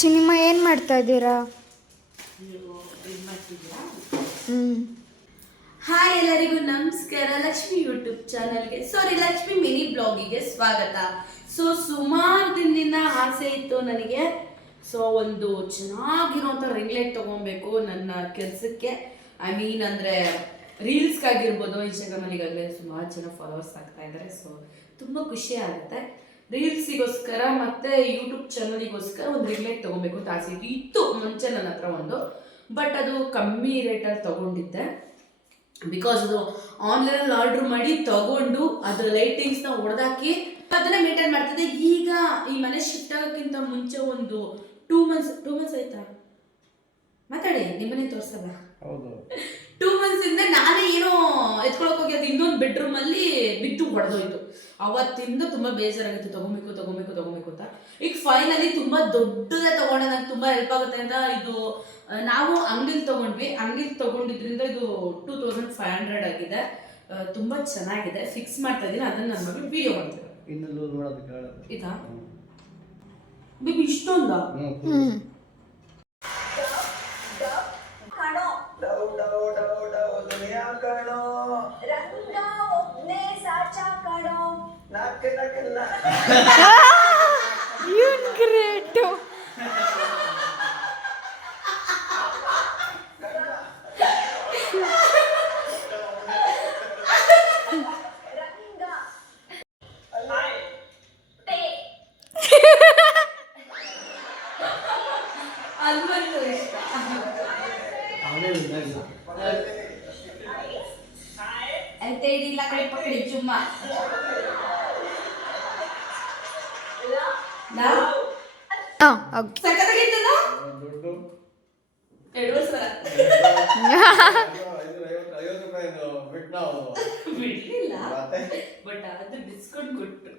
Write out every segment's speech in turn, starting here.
Cinema ಏನು ಮಾಡ್ತಾ ಇದ್ದೀರಾ? ಹಾಯ್ ಎಲ್ಲರಿಗೂ ನಮಸ್ಕಾರ. ಲಕ್ಷ್ಮಿ ಯೂಟ್ಯೂಬ್ ಚಾನಲ್ಗೆ ಲಕ್ಷ್ಮಿ ಮಿನಿ ಬ್ಲಾಗಿಗೆ ಸ್ವಾಗತ. ಸುಮಾರು ದಿನದಿಂದ ಆಸೆ ಇತ್ತು ನನಗೆ. ಒಂದು ಚೆನ್ನಾಗಿರೋಂಥ ರಿಂಗ್ ಲೈಟ್ ತೊಗೊಬೇಕು ನನ್ನ ಕೆಲಸಕ್ಕೆ. ಐ ಮೀನ್ ಅಂದರೆ ರೀಲ್ಸ್ಗಾಗಿರ್ಬೋದು, ಇನ್ಸ್ಟಾಗ್ರಾಮಲ್ಲಿಗಾಗಲೇ ಸುಮಾರು ಜನ ಫಾಲೋವರ್ಸ್ ಆಗ್ತಾ ಇದ್ದಾರೆ. ತುಂಬ ಖುಷಿ ಆಗುತ್ತೆ. ರೀಲ್ಸಿಗೋಸ್ಕರ ಮತ್ತು ಯೂಟ್ಯೂಬ್ ಚಾನಲಿಗೋಸ್ಕರ ಒಂದು ರಿಂಗ್ ಲೈಟ್ ತೊಗೊಬೇಕು ಅಂತ ಆಸೆ ಇತ್ತು ಮುಂಚೆ ನನ್ನ ಹತ್ರ ಒಂದು. ಬಟ್ ಅದು ಕಮ್ಮಿ ರೇಟಲ್ಲಿ ತೊಗೊಂಡಿದ್ದೆ. ಬಿಕಾಸ್ ಅದು ಆನ್ಲೈನಲ್ಲಿ ಆರ್ಡ್ರ್ ಮಾಡಿ ತೊಗೊಂಡು ಅದ್ರ ಲೈಟಿಂಗ್ಸ್ನ ಹೊಡೆದಾಕಿ ಅದನ್ನೇ ಮೇಂಟೈನ್ ಮಾಡ್ತಿದ್ದೆ. ಈಗ ಈ ಮನೆ ಶಿಫ್ಟ್ ಆಗೋಕ್ಕಿಂತ ಮುಂಚೆ ಒಂದು 2 months ಆಯ್ತಾ? ಮಾತಾಡಿ, ನಿಮ್ಮನೆ ತೋರಿಸಲ್ಲ. 2 months ಇಂದ ನಾನೇ ಏನೋ ಎತ್ಕೊಳಕ್ ಹೋಗಿ ಅದು ಇನ್ನೊಂದು ಬೆಡ್ರೂಮಲ್ಲಿ ಬಿದ್ದು ಹೊಡೆದೋಯ್ತು. ಅವತ್ತಿಂದ ತುಂಬ ಬೇಜಾರಾಗಿತ್ತು, ತಗೋಬೇಕು ಅಂತ. ಈಗ ಫೈನಲಿ ತುಂಬ ದೊಡ್ಡದೇ ತಗೊಂಡೆ, ನಂಗೆ ತುಂಬ ಹೆಲ್ಪ್ ಆಗುತ್ತೆ ಅಂತ. ಇದು ನಾವು ಅಂಗಡಿಲಿ ತಗೊಂಡಿದ್ರಿಂದ ಇದು 2500 ಆಗಿದೆ. ತುಂಬ ಚೆನ್ನಾಗಿದೆ. ಫಿಕ್ಸ್ ಮಾಡ್ತಾ ಇದ್ದೀನಿ, ಅದನ್ನ ನನ್ನ ಮಗಳು ವಿಡಿಯೋ ಮಾಡ್ತಾರೆ. ಇದಾ ಬೇಬಿ ಇಷ್ಟೊಂದ ಗ್ರೇಟು. ಅಲ್ವಂತೂ ಇಷ್ಟ. అయితే ఇలా పక్కడి చుమ్మా ಸಕ್ಕತ್ತಾಗಿತ್ತದ 2 ವರ್ಷ ಬಿಡ್ಲಿಲ್ಲ. ಬಟ್ ಅದು ಡಿಸ್ಕೌಂಟ್ ಕೊಟ್ಟರು.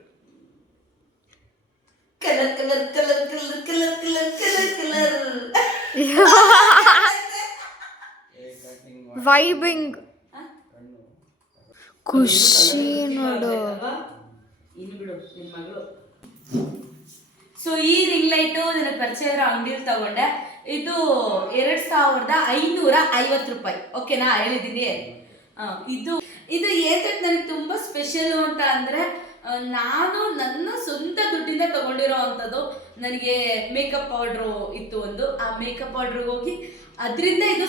ಕಲರ್ ವೈಬಿಂಗ್ ಖುಷಿ ನೋಡು. ಇನ್ನು ಬಿಡು ನಿನ್ನ ಮಗಳು. ಈ ರಿಂಗ್ ಲೈಟು ನನ್ನ ಪರಿಚಯ ಇರೋ ಅಂಗಡಿಯಲ್ಲಿ ತಗೊಂಡೆ. ಇದು 2550 ರೂಪಾಯಿ. ಓಕೆನಾ, ಹೇಳಿದ್ದೀನಿ. ಇದು ಏತಕ್ಕೆ ನನಗೆ ತುಂಬ ಸ್ಪೆಷಲ್ ಅಂತ ಅಂದರೆ, ನಾನು ನನ್ನ ಸ್ವಂತ ದುಡ್ಡಿಂದ ತಗೊಂಡಿರೋ ಅಂಥದ್ದು. ನನಗೆ ಮೇಕಪ್ ಪೌಡ್ರು ಇತ್ತು ಒಂದು, ಆ ಮೇಕಪ್ ಪೌಡ್ರಿಗೆ ಹೋಗಿ ಅದರಿಂದ ಇದು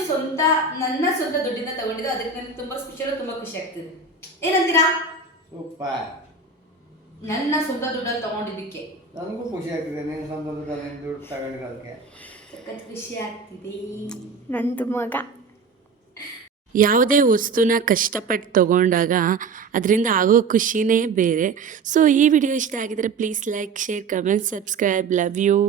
ನನ್ನ ಸ್ವಂತ ದುಡ್ಡಿಂದ ತಗೊಂಡಿದ್ದು. ಅದಕ್ಕೆ ನನಗೆ ತುಂಬ ಸ್ಪೆಷಲ್, ತುಂಬ ಖುಷಿ ಆಗ್ತಿದೆ. ಏನಂತೀರಾ? ಸೂಪರ್. ನನ್ನ ಸ್ವಂತ ದುಡ್ಡಲ್ಲಿ ತಗೊಂಡಿದ್ದಕ್ಕೆ ನನಗೂ ಖುಷಿ ಆಗ್ತಿದೆ. ನೀನು ಸ್ವಂತ ದುಡ್ಡು ತಗೊಂಡಿರೋದಕ್ಕೆ ಸಖತ್ ಖುಷಿ ಆಗ್ತಿದೆ. ನಂದು ಮಗ ಯಾವುದೇ ವಸ್ತುನ ಕಷ್ಟಪಟ್ಟು ತಗೊಂಡಾಗ ಅದರಿಂದ ಆಗೋ ಖುಷಿನೇ ಬೇರೆ. ಈ ವಿಡಿಯೋ ಇಷ್ಟ ಆಗಿದ್ರೆ please like, share, comment, subscribe. Love you.